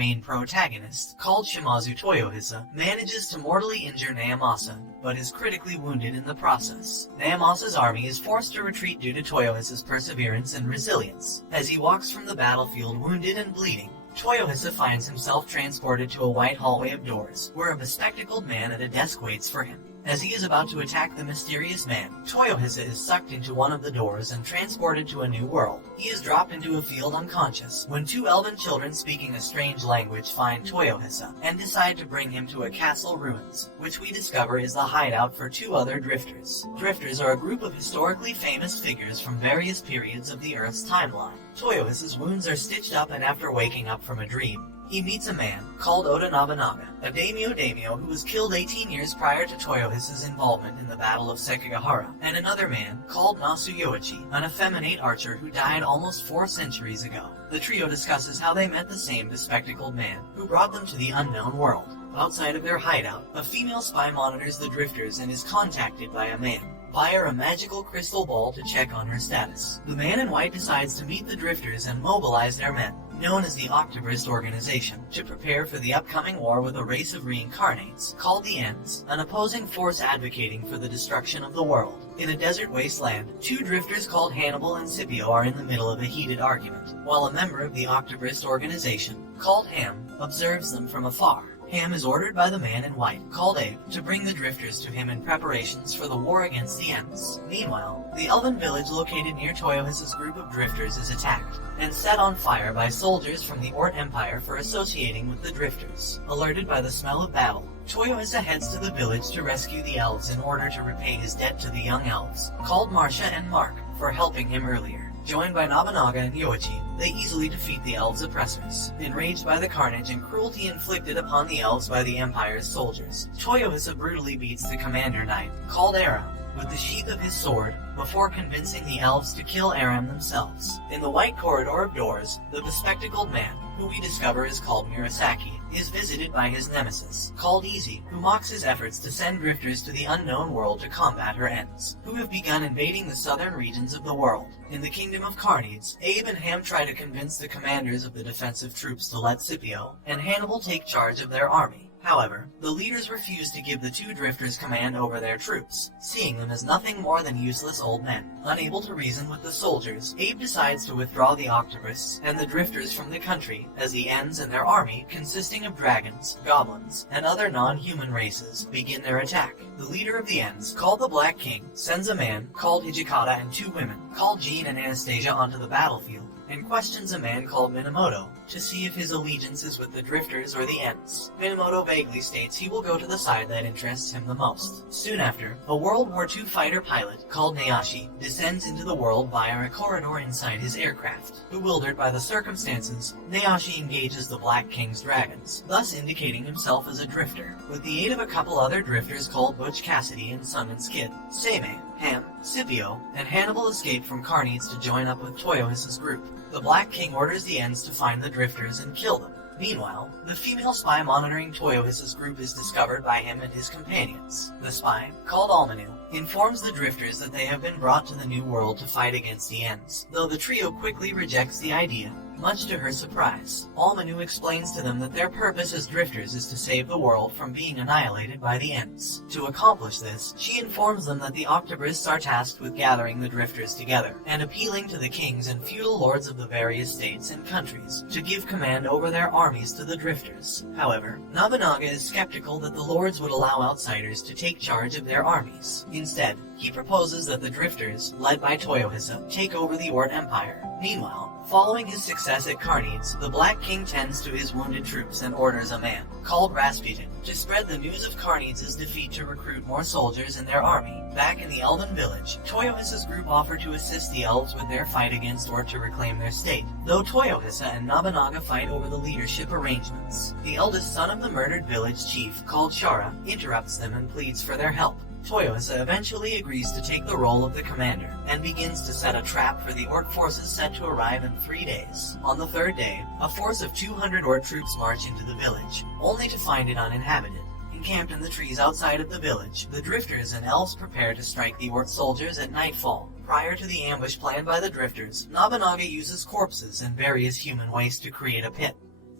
main protagonist, called Shimazu Toyohisa, manages to mortally injure Naomasa, but is critically wounded in the process. Naomasa's army is forced to retreat due to Toyohisa's perseverance and resilience. As he walks from the battlefield wounded and bleeding, Toyohisa finds himself transported to a white hallway of doors, where a bespectacled man at a desk waits for him. As he is about to attack the mysterious man, Toyohisa is sucked into one of the doors and transported to a new world. He is dropped into a field unconscious when two elven children speaking a strange language find Toyohisa and decide to bring him to a castle ruins, which we discover is the hideout for two other drifters. Drifters are a group of historically famous figures from various periods of the Earth's timeline. Toyohisa's wounds are stitched up, and after waking up from a dream, he meets a man called Oda Nobunaga, a daimyo who was killed 18 years prior to Toyohisa's involvement in the Battle of Sekigahara, and another man called Nasu Yoichi, an effeminate archer who died almost 4 centuries ago. The trio discusses how they met the same bespectacled man, who brought them to the unknown world. Outside of their hideout, a female spy monitors the drifters and is contacted by a man via a magical crystal ball to check on her status. The man in white decides to meet the drifters and mobilize their men, known as the Octobrist Organization, to prepare for the upcoming war with a race of reincarnates called the Ends, an opposing force advocating for the destruction of the world. In a desert wasteland, two drifters called Hannibal and Scipio are in the middle of a heated argument, while a member of the Octobrist Organization, called Ham, observes them from afar. Ham is ordered by the man in white, called Abe, to bring the drifters to him in preparations for the war against the Ents. Meanwhile, the elven village located near Toyohisa's group of drifters is attacked and set on fire by soldiers from the Orte Empire for associating with the drifters. Alerted by the smell of battle, Toyohisa heads to the village to rescue the elves in order to repay his debt to the young elves, called Marcia and Mark, for helping him earlier. Joined by Nobunaga and Yoichi, they easily defeat the elves' oppressors. Enraged by the carnage and cruelty inflicted upon the elves by the Empire's soldiers, Toyohisa brutally beats the commander knight, called Aram, with the sheath of his sword, before convincing the elves to kill Aram themselves. In the white corridor of doors, the bespectacled man, who we discover is called Murasaki, is visited by his nemesis, called Easy, who mocks his efforts to send drifters to the unknown world to combat her Ents, who have begun invading the southern regions of the world. In the kingdom of Carnides, Abe and Ham try to convince the commanders of the defensive troops to let Scipio and Hannibal take charge of their army. However, the leaders refuse to give the two drifters command over their troops, seeing them as nothing more than useless old men. Unable to reason with the soldiers, Abe decides to withdraw the Octobrists and the drifters from the country, as the Ends and their army, consisting of dragons, goblins, and other non-human races, begin their attack. The leader of the Ends, called the Black King, sends a man called Hijikata and two women, called Jean and Anastasia, onto the battlefield, and questions a man called Minamoto to see if his allegiance is with the drifters or the Ents. Minamoto vaguely states he will go to the side that interests him the most. Soon after, a World War II fighter pilot called Nayashi descends into the world via a corridor inside his aircraft. Bewildered by the circumstances, Nayashi engages the Black King's dragons, thus indicating himself as a drifter. With the aid of a couple other drifters called Butch Cassidy and Sundance Kid, Seimei, Ham, Scipio, and Hannibal escape from Carnides to join up with Toyohisa's group. The Black King orders the Ents to find the drifters and kill them. Meanwhile, the female spy monitoring Toyohisa's group is discovered by him and his companions. The spy, called Almanu, informs the drifters that they have been brought to the New World to fight against the Ents, though the trio quickly rejects the idea. Much to her surprise, Almanu explains to them that their purpose as drifters is to save the world from being annihilated by the Ents. To accomplish this, she informs them that the Octobrists are tasked with gathering the drifters together, and appealing to the kings and feudal lords of the various states and countries to give command over their armies to the drifters. However, Nobunaga is skeptical that the lords would allow outsiders to take charge of their armies. Instead, he proposes that the drifters, led by Toyohisa, take over the Orte Empire. Meanwhile, following his success at Carnides, the Black King tends to his wounded troops and orders a man, called Rasputin, to spread the news of Carnides' defeat to recruit more soldiers in their army. Back in the Elven village, Toyohisa's group offer to assist the elves with their fight against Orte to reclaim their state, though Toyohisa and Nobunaga fight over the leadership arrangements. The eldest son of the murdered village chief, called Shara, interrupts them and pleads for their help. Toyohisa eventually agrees to take the role of the commander, and begins to set a trap for the Orc forces set to arrive in 3 days. On the third day, a force of 200 Orc troops march into the village, only to find it uninhabited. Encamped in the trees outside of the village, the drifters and elves prepare to strike the Orc soldiers at nightfall. Prior to the ambush planned by the drifters, Nobunaga uses corpses and various human waste to create a pit.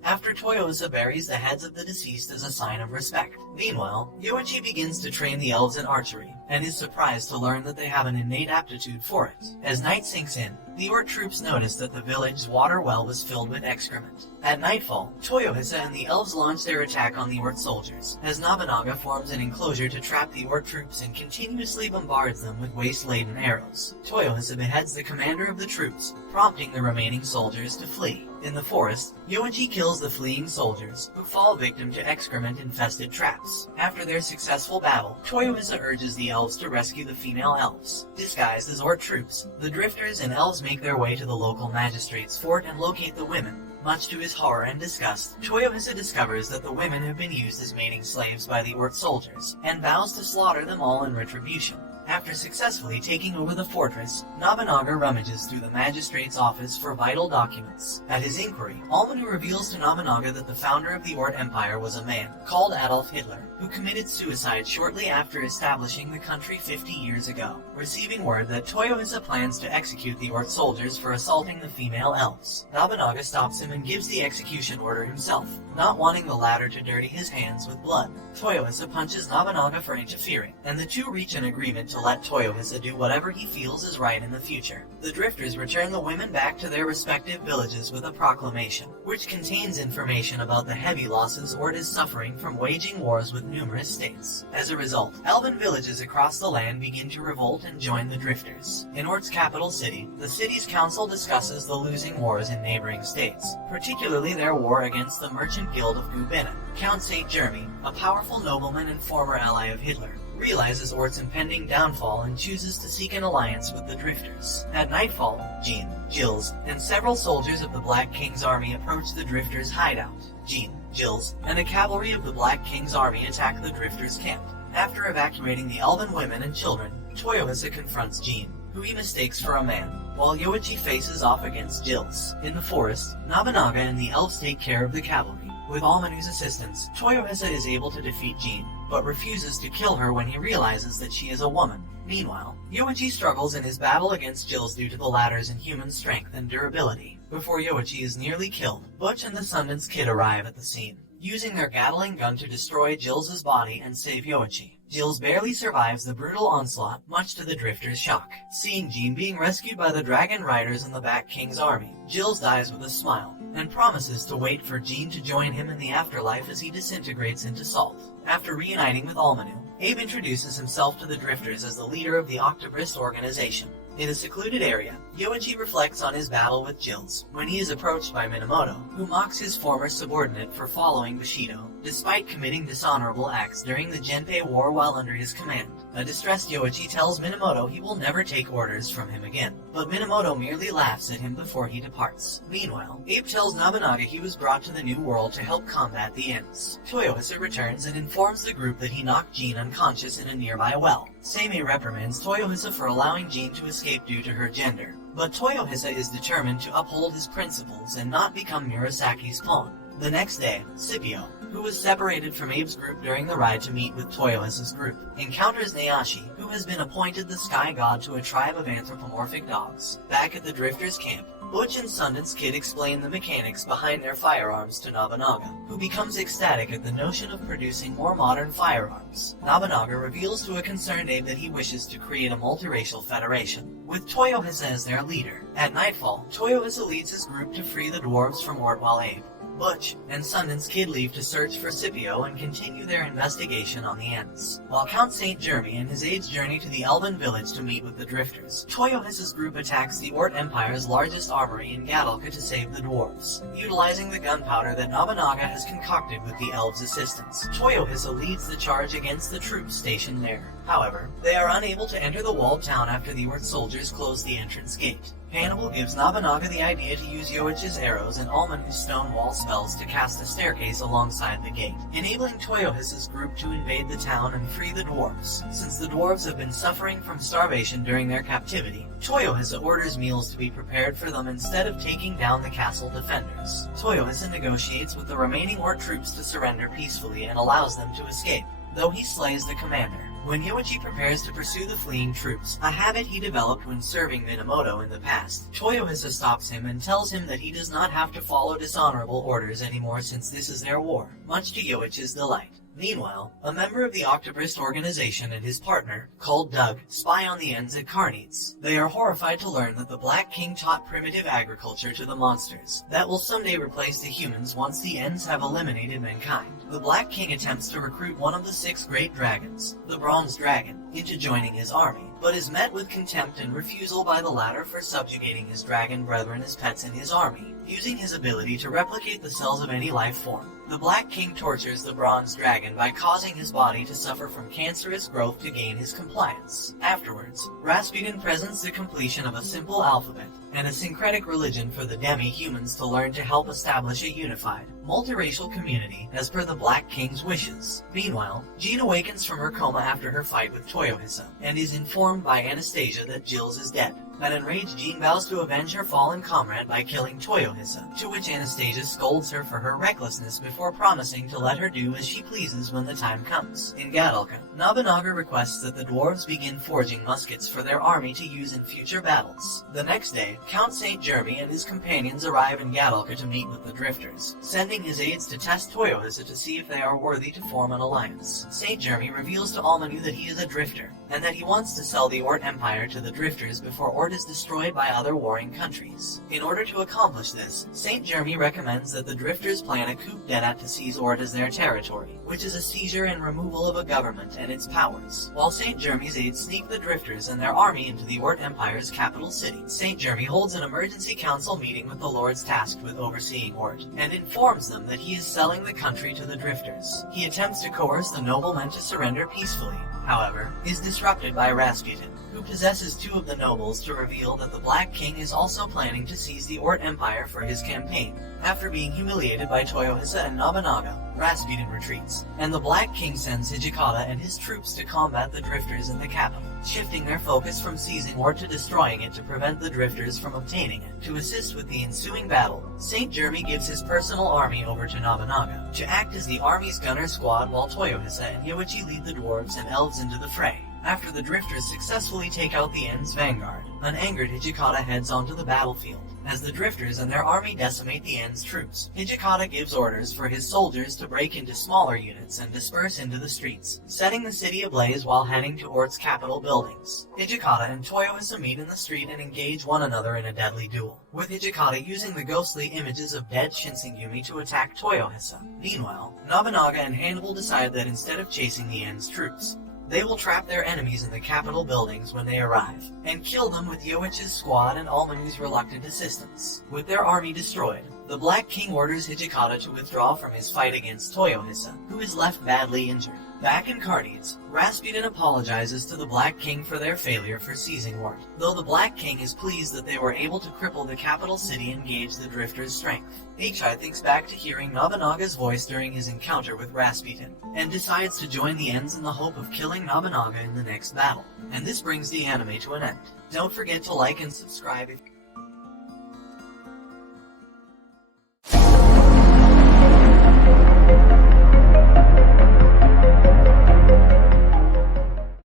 after Toyohisa buries the heads of the deceased as a sign of respect. Meanwhile, Yoichi begins to train the elves in archery, and is surprised to learn that they have an innate aptitude for it. As night sinks in, the Orte troops notice that the village's water well was filled with excrement. At nightfall, Toyohisa and the elves launch their attack on the Orte soldiers, as Nobunaga forms an enclosure to trap the Orte troops and continuously bombards them with waste-laden arrows. Toyohisa beheads the commander of the troops, prompting the remaining soldiers to flee. In the forest, Yoichi kills the fleeing soldiers, who fall victim to excrement-infested traps. After their successful battle, Toyohisa urges the elves to rescue the female elves. Disguised as Orte troops, the drifters and elves make their way to the local magistrate's fort and locate the women. Much to his horror and disgust, Toyohisa discovers that the women have been used as mating slaves by the Orte soldiers, and vows to slaughter them all in retribution. After successfully taking over the fortress, Nobunaga rummages through the magistrate's office for vital documents. At his inquiry, Almanu reveals to Nobunaga that the founder of the Orte Empire was a man called Adolf Hitler, who committed suicide shortly after establishing the country 50 years ago. Receiving word that Toyohisa plans to execute the Orte soldiers for assaulting the female elves, Nobunaga stops him and gives the execution order himself, not wanting the latter to dirty his hands with blood. Toyohisa punches Nobunaga for interfering, and the two reach an agreement to let Toyohisa do whatever he feels is right in the future. The drifters return the women back to their respective villages with a proclamation, which contains information about the heavy losses Orte is suffering from waging wars with numerous states. As a result, elven villages across the land begin to revolt and join the drifters. In Orte's capital city, the city's council discusses the losing wars in neighboring states, particularly their war against the merchant guild of Gubina. Count St. Jeremy, a powerful nobleman and former ally of Hitler, realizes Orte's impending downfall and chooses to seek an alliance with the drifters. At nightfall, Jean, Gilles, and several soldiers of the Black King's army approach the drifters' hideout. Jean, Gilles, and the cavalry of the Black King's army attack the drifters' camp. After evacuating the elven women and children, Toyohisa confronts Jean, who he mistakes for a man, while Yoichi faces off against Gilles. In the forest, Nobunaga and the elves take care of the cavalry. With Almanu's assistance, Toyohisa is able to defeat Jean, but refuses to kill her when he realizes that she is a woman. Meanwhile, Yoichi struggles in his battle against Gilles due to the latter's inhuman strength and durability. Before Yoichi is nearly killed, Butch and the Sundance Kid arrive at the scene, using their Gatling gun to destroy Gilles' body and save Yoichi. Gilles barely survives the brutal onslaught, much to the drifters' shock. Seeing Jean being rescued by the Dragon Riders and the Black King's army, Gilles dies with a smile, and promises to wait for Jean to join him in the afterlife as he disintegrates into salt. After reuniting with Almanu, Abe introduces himself to the drifters as the leader of the Octobrist organization. In a secluded area, Yoichi reflects on his battle with Gilles, when he is approached by Minamoto, who mocks his former subordinate for following Bushido, despite committing dishonorable acts during the Genpei War while under his command. A distressed Yoichi tells Minamoto he will never take orders from him again, but Minamoto merely laughs at him before he departs. Meanwhile, Abe tells Nobunaga he was brought to the New World to help combat the Ents. Toyohisa returns and informs the group that he knocked Jean unconscious in a nearby well. Seimei reprimands Toyohisa for allowing Jean to escape due to her gender, but Toyohisa is determined to uphold his principles and not become Murasaki's pawn. The next day, Scipio, who was separated from Abe's group during the ride to meet with Toyohisa's group, encounters Neashi, who has been appointed the Sky God to a tribe of anthropomorphic dogs. Back at the drifters' camp, Butch and Sundance Kid explain the mechanics behind their firearms to Nobunaga, who becomes ecstatic at the notion of producing more modern firearms. Nobunaga reveals to a concerned Abe that he wishes to create a multiracial federation, with Toyohisa as their leader. At nightfall, Toyohisa leads his group to free the dwarves from Orte while Abe, Butch, and Sundance Kid leave to search for Scipio and continue their investigation on the Ents. While Count St. Jeremy and his aides journey to the Elven village to meet with the drifters, Toyohisa's group attacks the Orte Empire's largest armory in Gadalka to save the dwarves, utilizing the gunpowder that Nobunaga has concocted with the elves' assistance. Toyohisa leads the charge against the troops stationed there. However, they are unable to enter the walled town after the Orte soldiers close the entrance gate. Hannibal gives Nobunaga the idea to use Yoichi's arrows and Almanu's stone wall spells to cast a staircase alongside the gate, enabling Toyohisa's group to invade the town and free the dwarves. Since the dwarves have been suffering from starvation during their captivity, Toyohisa orders meals to be prepared for them instead of taking down the castle defenders. Toyohisa negotiates with the remaining Orte troops to surrender peacefully and allows them to escape, though he slays the commander. When Yoichi prepares to pursue the fleeing troops, a habit he developed when serving Minamoto in the past, Toyohisa stops him and tells him that he does not have to follow dishonorable orders anymore since this is their war, much to Yoichi's delight. Meanwhile, a member of the Octobrist organization and his partner, called Doug, spy on the Ents at Carneades. They are horrified to learn that the Black King taught primitive agriculture to the monsters that will someday replace the humans once the Ents have eliminated mankind. The Black King attempts to recruit one of the 6 great dragons, the Bronze Dragon, into joining his army, but is met with contempt and refusal by the latter for subjugating his dragon brethren as pets in his army, using his ability to replicate the cells of any life form. The Black King tortures the Bronze Dragon by causing his body to suffer from cancerous growth to gain his compliance. Afterwards, Rasputin presents the completion of a simple alphabet and a syncretic religion for the demihumans to learn to help establish a unified, multiracial community as per the Black King's wishes. Meanwhile, Jean awakens from her coma after her fight with Toyohisa and is informed by Anastasia that Jills is dead. That enraged Jean vows to avenge her fallen comrade by killing Toyohisa, to which Anastasia scolds her for her recklessness before promising to let her do as she pleases when the time comes. In Gadalka, Nobunaga requests that the dwarves begin forging muskets for their army to use in future battles. The next day, Count St. Jeremy and his companions arrive in Gadalka to meet with the drifters, sending his aides to test Toyohisa to see if they are worthy to form an alliance. St. Jeremy reveals to Almanu that he is a drifter, and that he wants to sell the Orte Empire to the drifters before Orte is destroyed by other warring countries. In order to accomplish this, St. Jeremy recommends that the drifters plan a coup d'etat to seize Orte as their territory, which is a seizure and removal of a government and its powers. While St. Jeremy's aides sneak the drifters and their army into the Orte Empire's capital city, St. Jeremy holds an emergency council meeting with the lords tasked with overseeing Orte, and informs them that he is selling the country to the drifters. He attempts to coerce the noblemen to surrender peacefully, however, is disrupted by Rasputin, who possesses 2 of the nobles to reveal that the Black King is also planning to seize the Orte Empire for his campaign. After being humiliated by Toyohisa and Nobunaga, Rasputin retreats, and the Black King sends Hijikata and his troops to combat the drifters in the capital, shifting their focus from seizing Orte to destroying it to prevent the drifters from obtaining it. To assist with the ensuing battle, St. Jeremy gives his personal army over to Nobunaga, to act as the army's gunner squad while Toyohisa and Yoichi lead the dwarves and elves into the fray. After the drifters successfully take out the Ents' vanguard, an angered Hijikata heads onto the battlefield. As the drifters and their army decimate the Ents' troops, Hijikata gives orders for his soldiers to break into smaller units and disperse into the streets, setting the city ablaze while heading to Orte's capital buildings. Hijikata and Toyohisa meet in the street and engage one another in a deadly duel, with Hijikata using the ghostly images of dead Shinsengumi to attack Toyohisa. Meanwhile, Nobunaga and Hannibal decide that instead of chasing the Ents' troops, they will trap their enemies in the capital buildings when they arrive, and kill them with Yoichi's squad and Almanu's reluctant assistance. With their army destroyed, the Black King orders Hijikata to withdraw from his fight against Toyohisa, who is left badly injured. Back in Carneades, Rasputin apologizes to the Black King for their failure for seizing Orte, though the Black King is pleased that they were able to cripple the capital city and gauge the drifters' strength. Eichai thinks back to hearing Nobunaga's voice during his encounter with Rasputin, and decides to join the Ents in the hope of killing Nobunaga in the next battle. And this brings the anime to an end. Don't forget to like and subscribe if